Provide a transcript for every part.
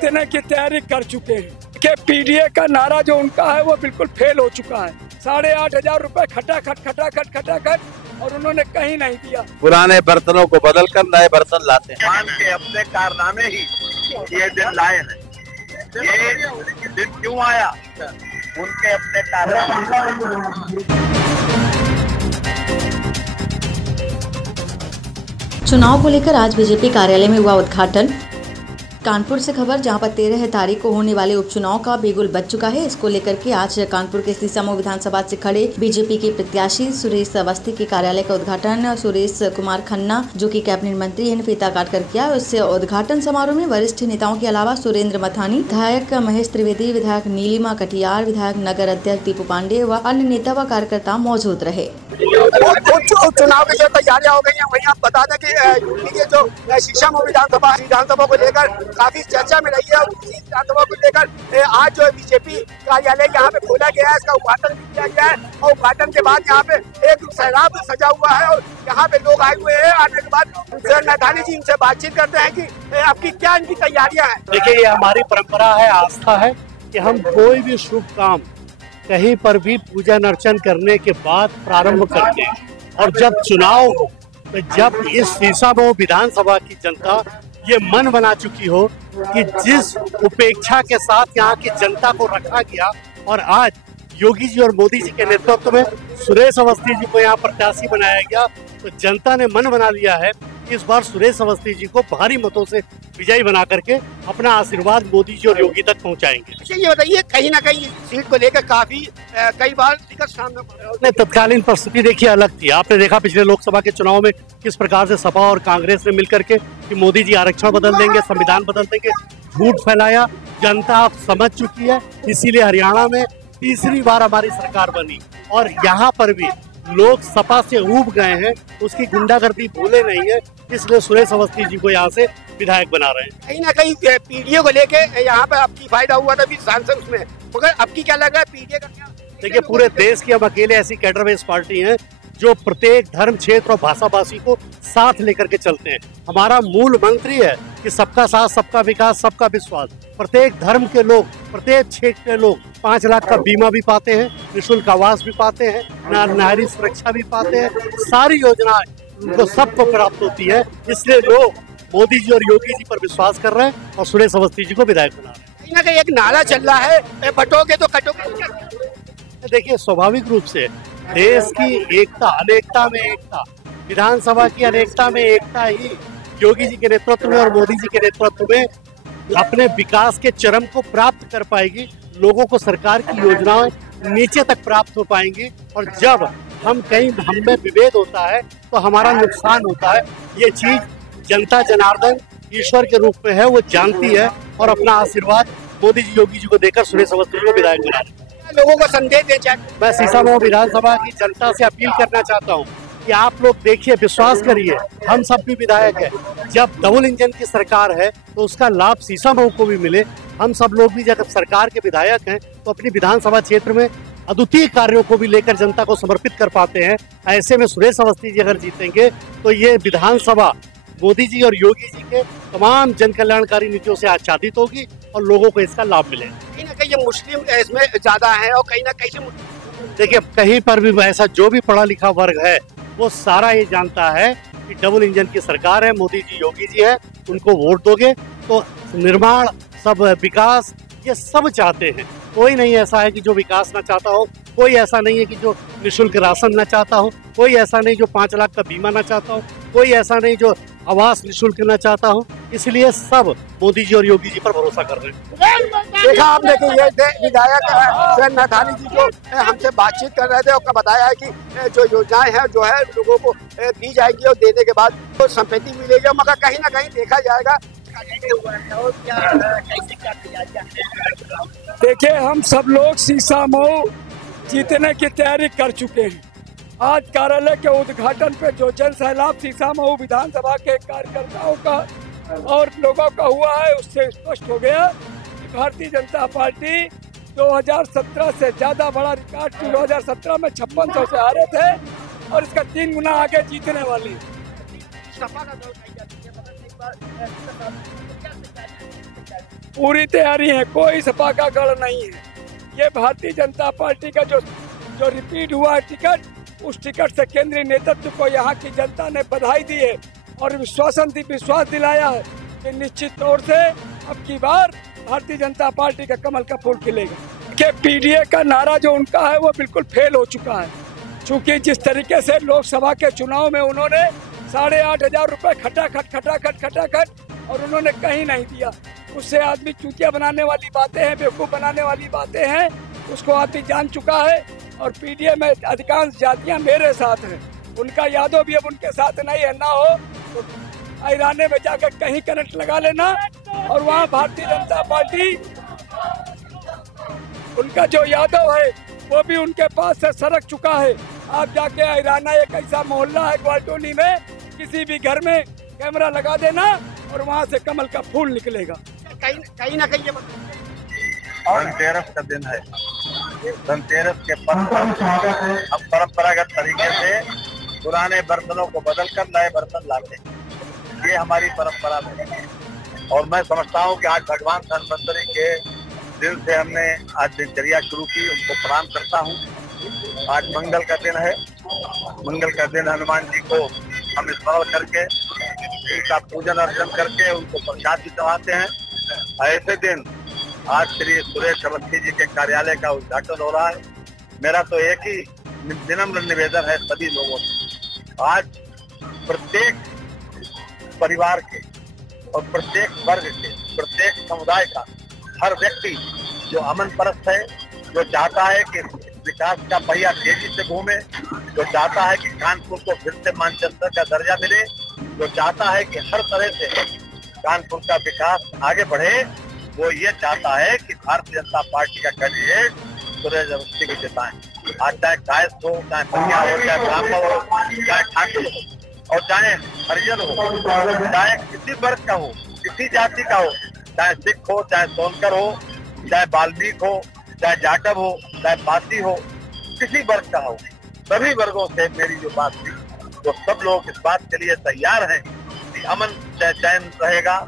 जीतने की तैयारी कर चुके हैं कि पीडीए का नारा जो उनका है वो बिल्कुल फेल हो चुका है। 8,500 रुपए खटाखट और उन्होंने कहीं नहीं दिया। पुराने बर्तनों को बदलकर नए बर्तन लाते हैं। मान के अपने कारनामे ही ये दिन लाए हैं। ये दिन क्यों आया? उनके अपने कारनामे। चुनाव को लेकर आज बीजेपी कार्यालय में हुआ उद्घाटन। कानपुर से खबर, जहां पर 13 तारीख को होने वाले उपचुनाव का बिगुल बज चुका है। इसको लेकर के आज कानपुर के सीसामऊ विधानसभा से खड़े बीजेपी के प्रत्याशी सुरेश अवस्थी के कार्यालय का उद्घाटन सुरेश कुमार खन्ना, जो कि कैबिनेट मंत्री हैं, फीता काट कर किया। इस उद्घाटन समारोह में वरिष्ठ नेताओं के अलावा सुरेंद्र मथानी, विधायक महेश त्रिवेदी, विधायक नीलिमा कटियार, विधायक नगर अध्यक्ष दीपू पांडे व अन्य नेता व कार्यकर्ता मौजूद रहे। चुनाव की जो तैयारियां हो गई हैं, वहीं आप बता दें कि यूपी के जो सीसामऊ विधानसभा को लेकर काफी चर्चा में रही है और इसी विधानसभा को लेकर आज जो बीजेपी कार्यालय यहाँ पे खोला गया है, इसका उद्घाटन भी किया गया है और उद्घाटन के बाद यहाँ पे एक सैलाब सजा हुआ है और यहाँ पे लोग आए हुए हैं। आने के बाद नैथानी जी इनसे बातचीत करते हैं कि आपकी क्या इनकी तैयारियां हैं। देखिए, ये हमारी परंपरा है, आस्था है कि हम कोई भी शुभ काम कहीं पर भी पूजा अर्चन करने के बाद प्रारंभ करते हैं। और जब चुनाव हो, तो जब इस सीसामऊ विधानसभा की जनता ये मन बना चुकी हो कि जिस उपेक्षा के साथ यहाँ की जनता को रखा गया और आज योगी जी और मोदी जी के नेतृत्व में सुरेश अवस्थी जी को यहाँ प्रत्याशी बनाया गया, तो जनता ने मन बना लिया है इस बार सुरेश अवस्थी जी को भारी मतों से विजयी बना करके अपना आशीर्वाद मोदी जी और योगी तक पहुंचाएंगे। अच्छा, ये बताइए, कहीं ना कहीं सीट को लेकर काफी कई बार दिक्कत सामने तत्कालीन परिस्थिति देखिए अलग थी। आपने देखा पिछले लोकसभा के चुनाव में किस प्रकार से सपा और कांग्रेस ने मिलकर के कि मोदी जी आरक्षण बदल देंगे, संविधान बदल देंगे, झूठ फैलाया। जनता आप समझ चुकी है, इसीलिए हरियाणा में तीसरी बार हमारी सरकार बनी और यहाँ पर भी लोग सपा से ऊब गए हैं, उसकी गुंडागर्दी भूले नहीं है, इसलिए सुरेश अवस्थी जी को यहाँ से विधायक बना रहे हैं। कहीं ना कहीं पीडीए को लेके यहाँ पे आपकी फायदा हुआ था सांसद उसमें, मगर आपकी क्या लगा पीडीए का क्या? देखिए, पूरे देश की हम अकेले ऐसी कैडर बेस्ड पार्टी है जो प्रत्येक धर्म, क्षेत्र और भाषाभाषी को साथ लेकर के चलते हैं। हमारा मूल मंत्र है कि सबका साथ, सबका विकास, सबका विश्वास। प्रत्येक धर्म के लोग, प्रत्येक क्षेत्र के लोग 5 लाख का बीमा भी पाते हैं, निःशुल्क आवास भी पाते हैं, नारी सुरक्षा भी पाते हैं, सारी योजनाएं उनको सबको प्राप्त होती है। इसलिए लोग मोदी जी और योगी जी पर विश्वास कर रहे हैं और सुरेश अवस्थी जी को विधायक बना रहे हैं। कहीं ना कहीं एक नारा चल रहा है, बटोगे तो कटोगे। देखिए, स्वाभाविक रूप से देश की एकता, अनेकता में एकता, विधानसभा की अनेकता में एकता ही योगी जी के नेतृत्व में और मोदी जी के नेतृत्व में अपने विकास के चरम को प्राप्त कर पाएगी। लोगों को सरकार की योजनाएं नीचे तक प्राप्त हो पाएंगी और जब हम में विभेद होता है तो हमारा नुकसान होता है। ये चीज जनता जनार्दन ईश्वर के रूप में है, वो जानती है और अपना आशीर्वाद मोदी जी, योगी जी को देकर सुरेश अवस्थी को विधायक बना रहे हैं। लोगों को संदेश दे चाहिए। मैं सीसामऊ विधानसभा की जनता से अपील करना चाहता हूँ कि आप लोग देखिए, विश्वास करिए, हम सब भी विधायक हैं। जब डबल इंजन की सरकार है तो उसका लाभ सीसामऊ को भी मिले। हम सब लोग भी जब सरकार के विधायक हैं तो अपनी विधानसभा क्षेत्र में अद्वितीय कार्यों को भी लेकर जनता को समर्पित कर पाते हैं। ऐसे में सुरेश अवस्थी जी अगर जीतेंगे तो ये विधानसभा मोदी जी और योगी जी के तमाम जन कल्याणकारी नीतियों से आच्छादित होगी और लोगों को इसका लाभ मिलेगा। कहीं ना कहीं ये मुस्लिम इसमें ज्यादा है और कहीं ना कहीं देखिए, कहीं पर भी ऐसा जो भी पढ़ा लिखा वर्ग है वो सारा ये जानता है कि डबल इंजन की सरकार है, मोदी जी योगी जी है, उनको वोट दोगे तो निर्माण, सब विकास, ये सब चाहते हैं। कोई नहीं ऐसा है कि जो विकास ना चाहता हो, कोई ऐसा नहीं है कि जो निःशुल्क राशन ना चाहता हो, कोई ऐसा नहीं जो 5 लाख का बीमा ना चाहता हो, कोई ऐसा नहीं जो आवास निःशुल्क ना चाहता हो। इसलिए सब मोदी जी और योगी जी पर भरोसा कर रहे हैं। देखा आपने कि ये विधायक नैथानी जी जो हमसे बातचीत कर रहे थे और बताया है कि जो योजनाएं हैं जो है लोगों को दी जाएगी और देने के बाद तो संपत्ति मिलेगी, मगर कहीं ना कहीं देखा जाएगा। देखिए, हम सब लोग सीसामऊ जीतने की तैयारी कर चुके हैं। आज कार्यालय के उद्घाटन पे जो जन सैलाब सीसामऊ विधानसभा के कार्यकर्ताओं का और लोगों का हुआ है, उससे स्पष्ट हो गया कि भारतीय जनता पार्टी 2017 से ज्यादा बड़ा रिकॉर्ड 2017 में 5600 से हारे थे और इसका 3 गुना आगे जीतने वाली। पूरी तैयारी है, कोई सपा का गढ़ नहीं है। ये भारतीय जनता पार्टी का जो रिपीट हुआ है टिकट, उस टिकट से केंद्रीय नेतृत्व को यहाँ की जनता ने बधाई दी है और विश्वास दिलाया है कि निश्चित तौर से अब की बार भारतीय जनता पार्टी का कमल का फूल खिलेगा। कि पीडीए का नारा जो उनका है वो बिल्कुल फेल हो चुका है, क्योंकि जिस तरीके से लोकसभा के चुनाव में उन्होंने 8,500 रुपए खटाखट और उन्होंने कहीं नहीं दिया। उससे आदमी चूतिया बनाने वाली बातें हैं, बेवकूफ़ बनाने वाली बातें हैं, उसको आदमी जान चुका है। और पीडीए में अधिकांश जातियां मेरे साथ हैं, उनका यादव भी अब उनके साथ नहीं है। ना हो तो ऐराने में जाकर कहीं करंट लगा लेना और वहाँ भारतीय जनता पार्टी, उनका जो यादव है वो भी उनके पास से सरक चुका है। आप जाके ऐराना एक ऐसा मोहल्ला है ग्वालटोली में, किसी भी घर में कैमरा लगा देना और वहाँ से कमल का फूल निकलेगा। कहीं ना कहीं धनतेरस का दिन है। धनतेरस के पर्व पर हम परंपरागत तरीके से पुराने बर्तनों को बदलकर नए बर्तन लाते हैं, ये हमारी परंपरा है। और मैं समझता हूँ कि आज भगवान धन्वंतरी के दिन से हमने आज दिनचर्या शुरू की, उनको प्रणाम करता हूँ। आज मंगल का दिन है, मंगल का दिन हनुमान जी को हम स्मरण करके उनका पूजन अर्चन करके उनको प्रसाद भी चढ़ाते हैं। ऐसे दिन आज श्री सुरेश अवस्थी जी के कार्यालय का उद्घाटन हो रहा है। मेरा तो एक ही विनम्र निवेदन है सभी लोगों से, आज प्रत्येक परिवार के और प्रत्येक वर्ग के, प्रत्येक समुदाय का हर व्यक्ति जो अमन परस्त है, जो चाहता है कि विकास का पहिया तेजी से घूमे, जो चाहता है कि कानपुर को फिर से मानचेस्टर का दर्जा मिले, जो चाहता है कि हर तरह से कानपुर का विकास आगे बढ़े, वो ये चाहता है कि भारतीय जनता पार्टी का कैंडिडेट सुरेश अवस्थी को जिताएं। आज चाहे कायस्थ हो, चाहे बनिया हो, चाहे ब्राह्मण हो, चाहे ठाकुर हो और चाहे हरिजन हो, चाहे किसी वर्ग का हो, किसी जाति का हो, चाहे सिख हो, चाहे सोनकर हो, चाहे बाल्मीक हो, चाहे जाटव हो, चाहे पासी हो, किसी वर्ग का हो, सभी वर्गों से मेरी जो बात थी, तो सब लोग इस बात के लिए तैयार हैं कि अमन चैन रहेगा,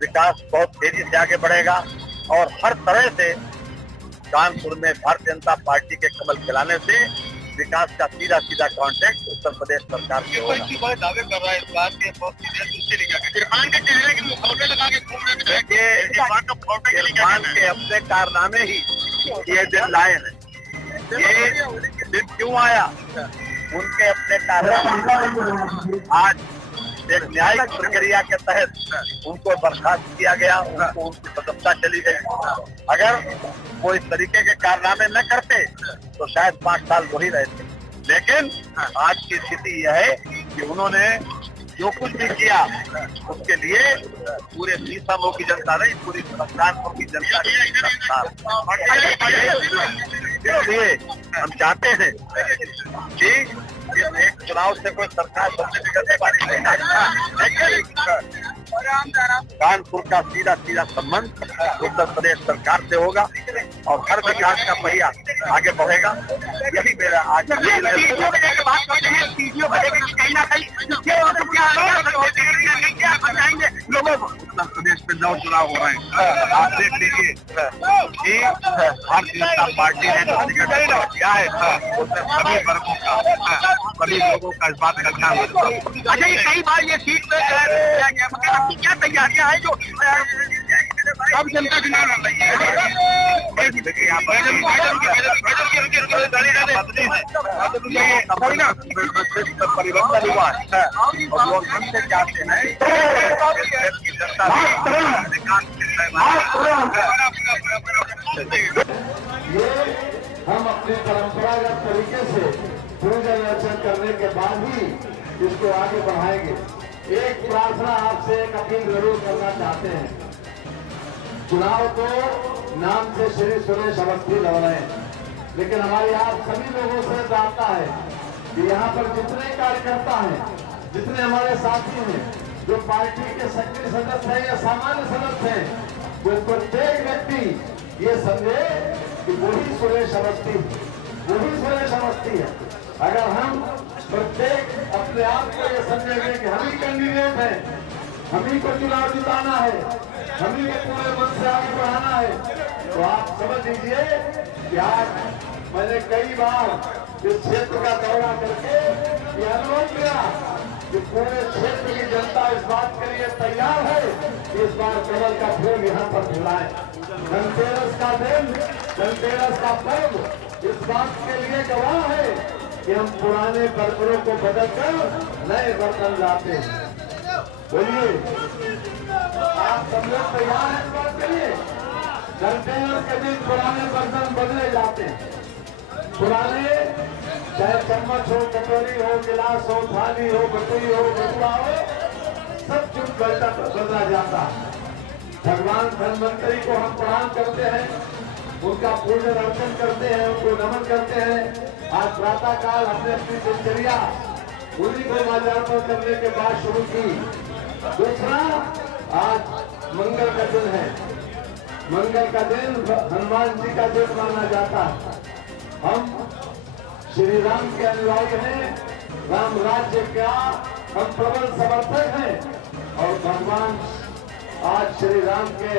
विकास बहुत तेजी से आगे बढ़ेगा और हर तरह से कानपुर में भारतीय जनता पार्टी के कमल खिलाने से विकास का सीधा कॉन्टेक्ट उत्तर प्रदेश सरकार से होगा। दावे कर रहा है इस बात के इरफान के अपने कारनामे ही ये दिन लाए हैं। ये दिन क्यों आया, उनके अपने कारनामे। आज एक न्यायिक प्रक्रिया के तहत उनको बर्खास्त किया गया, उनको उनकी सदस्यता चली गई। अगर वो इस तरीके के कारनामे न करते तो शायद 5 साल वही रहते, लेकिन आज की स्थिति यह है कि उन्होंने जो कुछ भी किया उसके लिए पूरे सीसामऊ की जनता नहीं, पूरी कानपुर की जनता इसलिए हम चाहते हैं कि एक चुनाव से कोई सरकार बनने बिगड़ने वाली नहीं। कानपुर का सीधा संबंध उत्तर प्रदेश सरकार से होगा और हर विकास का पहिया आगे बढ़ेगा। यही मेरा आज लोगों को उत्तर प्रदेश में 9 चुनाव हो रहे हैं। आप देख लीजिए कि भारतीय जनता पार्टी ने किया है, उसमें सभी वर्गों का, सभी लोगों का इस बात का ध्यान रखना। अच्छा, ये कई बार ये सीट पे क्या तैयारियां हैं जो अब जनता के नाम रही है? परिवर्तन हुआ है और लोग हमसे चाहते हैं हम अपने परंपरागत तरीके से पूजन अर्चन करने के बाद ही इसको आगे बढ़ाएंगे। एक प्रार्थना आपसे, एक अपील जरूर करना चाहते हैं। चुनाव तो नाम से श्री सुरेश अवस्थी लड़ रहे हैं, लेकिन हमारी आप सभी लोगों से प्रार्थना है कि यहाँ पर जितने कार्यकर्ता हैं, जितने हमारे साथी हैं, जो पार्टी के सक्रिय सदस्य हैं या सामान्य सदस्य हैं, वो प्रत्येक व्यक्ति ये समझे कि वही सुरेश अवस्थी है। अगर हम प्रत्येक अपने आप को ये समझेंगे कि हम ही कैंडिडेट हैं, हम ही को चुनाव जिताना है, हम ही को पूरे मन से आगे है तो आप समझ लीजिए कि आज मैंने कई बार इस क्षेत्र का दौरा करके ये अनुभव किया कि पूरे क्षेत्र की जनता इस बात के लिए तैयार है कि इस बार कमल का फूल यहाँ पर फुलाए। धनतेरस का दिन, धनतेरस का पर्व इस बात के लिए गवाह है कि हम पुराने बर्तनों को बदलकर नए बर्तन लाते हैं। बोलिए, आप सब लोग तैयार हैं इस बात के लिए? धनतेरस के दिन पुराने बर्तन बदले जाते हैं। पुराने चाहे चम्मच हो, कटोरी हो, गिलास हो, थाली हो, बटुई हो, बटुआ हो, सब कुछ बदला जाता है। भगवान धन्वंतरी को हम प्रणाम करते हैं, उनका पूजन अर्चन करते हैं, उनको नमन करते हैं। आज प्रातः काल हमने अपनी दिनचर्या उन्हीं को माल्यार्पण करने के बाद शुरू की। दूसरा, आज मंगल का दिन है। मंगल का दिन हनुमान जी का दिन माना जाता है। हम श्री राम के अनुयायी हैं, राम राज्य का हम प्रबल समर्थक हैं और भगवान आज श्री राम के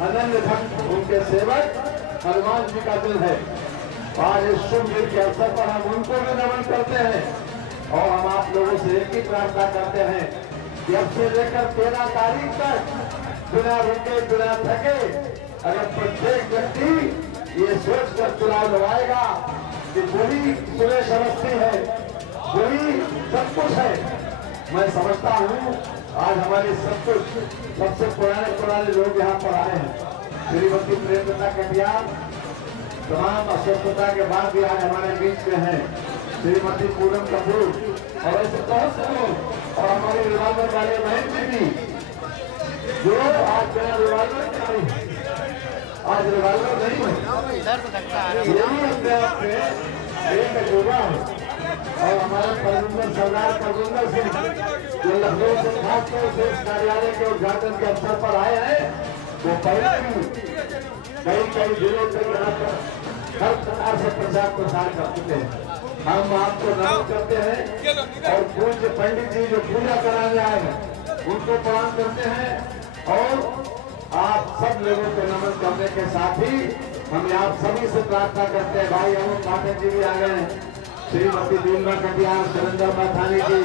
अनन्य भक्त, उनके सेवक हनुमान जी का दिन है। आज इस शुभ दिन के अवसर पर हम उनको भी नमन करते हैं और हम आप लोगों से एक ही प्रार्थना करते हैं कि अब से लेकर 13 तारीख तक बिना रुके, बिना थके, अगर प्रत्येक व्यक्ति ये सोच कर चुनाव लड़ाएगा कि वही सुरेश अवस्थी है, वही सब कुछ है। मैं समझता हूँ आज हमारे सब कुछ सबसे पुराने लोग यहाँ पर आए हैं। श्रीमती प्रेमलता कटियार तमाम अस्वस्थता के बाद भी आज हमारे बीच में है। श्रीमती पूनम कपूर और ऐसे बहुत से लोग और हमारे रिवाल्वर वाले बहन जी भी जो आज बिना रिवाल्वर के आई है। आज रिवाल्वर नहीं है, यही अपने आप में एक अजूबा है। और हमारा परमिंदर सरदार परमिंदर सिंह जो लखनऊ से खासतौर से इस कार्यालय के उद्घाटन के अवसर पर आए हैं, वो पहले कई जिलों तक यहाँ पर हर प्रकार से प्रचार प्रसार कर चुके हैं। हम आपको नमन करते हैं और पूज्य पंडित जी जो पूजा कराने आए हैं उनको प्रणाम करते हैं और आप सब लोगों को नमन करने के साथ ही हम आप सभी से प्रार्थना करते हैं। भाई अमित पाठक जी भी आ गए हैं, श्रीमती दीनबा कटियार, सुरेंद्र माथानी जी,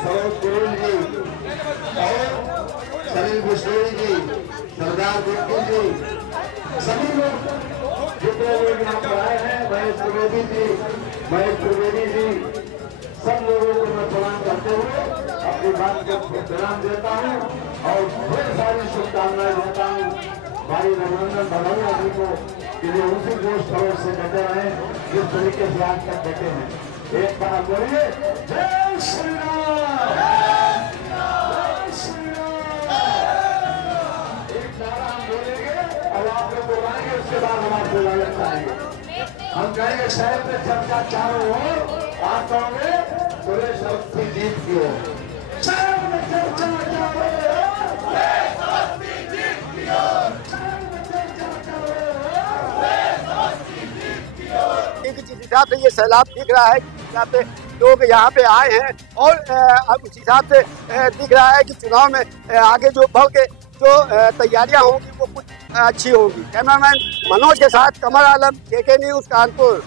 सरोज गोयल जी और सलील बिश्नोई जी, सरदार बिल्कुल जी, सभी लोग जितने लोग यहाँ पर आए हैं, महेश त्रिवेदी जी, महेश त्रिवेदी जी, सब लोगों को मैं प्रणाम करते हुए अपनी बात को विराम देता हूँ और ढेर सारी शुभकामनाएं देता हूँ भाई रघुनंदन भगवैया जी को कि वे उसी जोश खरोश से डटे रहे जिस तरीके से आज तक डटे हैं। एक बार बोलिए जय श्री राम, जय श्री राम। एक नारा हम बोलेंगे और आप लोग बोलाएंगे, उसके बाद हम आपको लागत पाएंगे। हम कहेंगे शहर में चर्चा चारों ओर, आप कहोगे सुरेश अवस्थी जीत की ओर। शहर में चर्चा चारों ओर, सुरेश अवस्थी जीत की ओर। जिस हिसाब से ये सैलाब दिख रहा है, जिस हिसाब से लोग यहाँ पे आए हैं और अब उस हिसाब से दिख रहा है कि चुनाव में आगे जो भव के जो तैयारियां होंगी वो कुछ अच्छी होंगी। कैमरामैन मनोज के साथ कमर आलम, KK न्यूज़, कानपुर।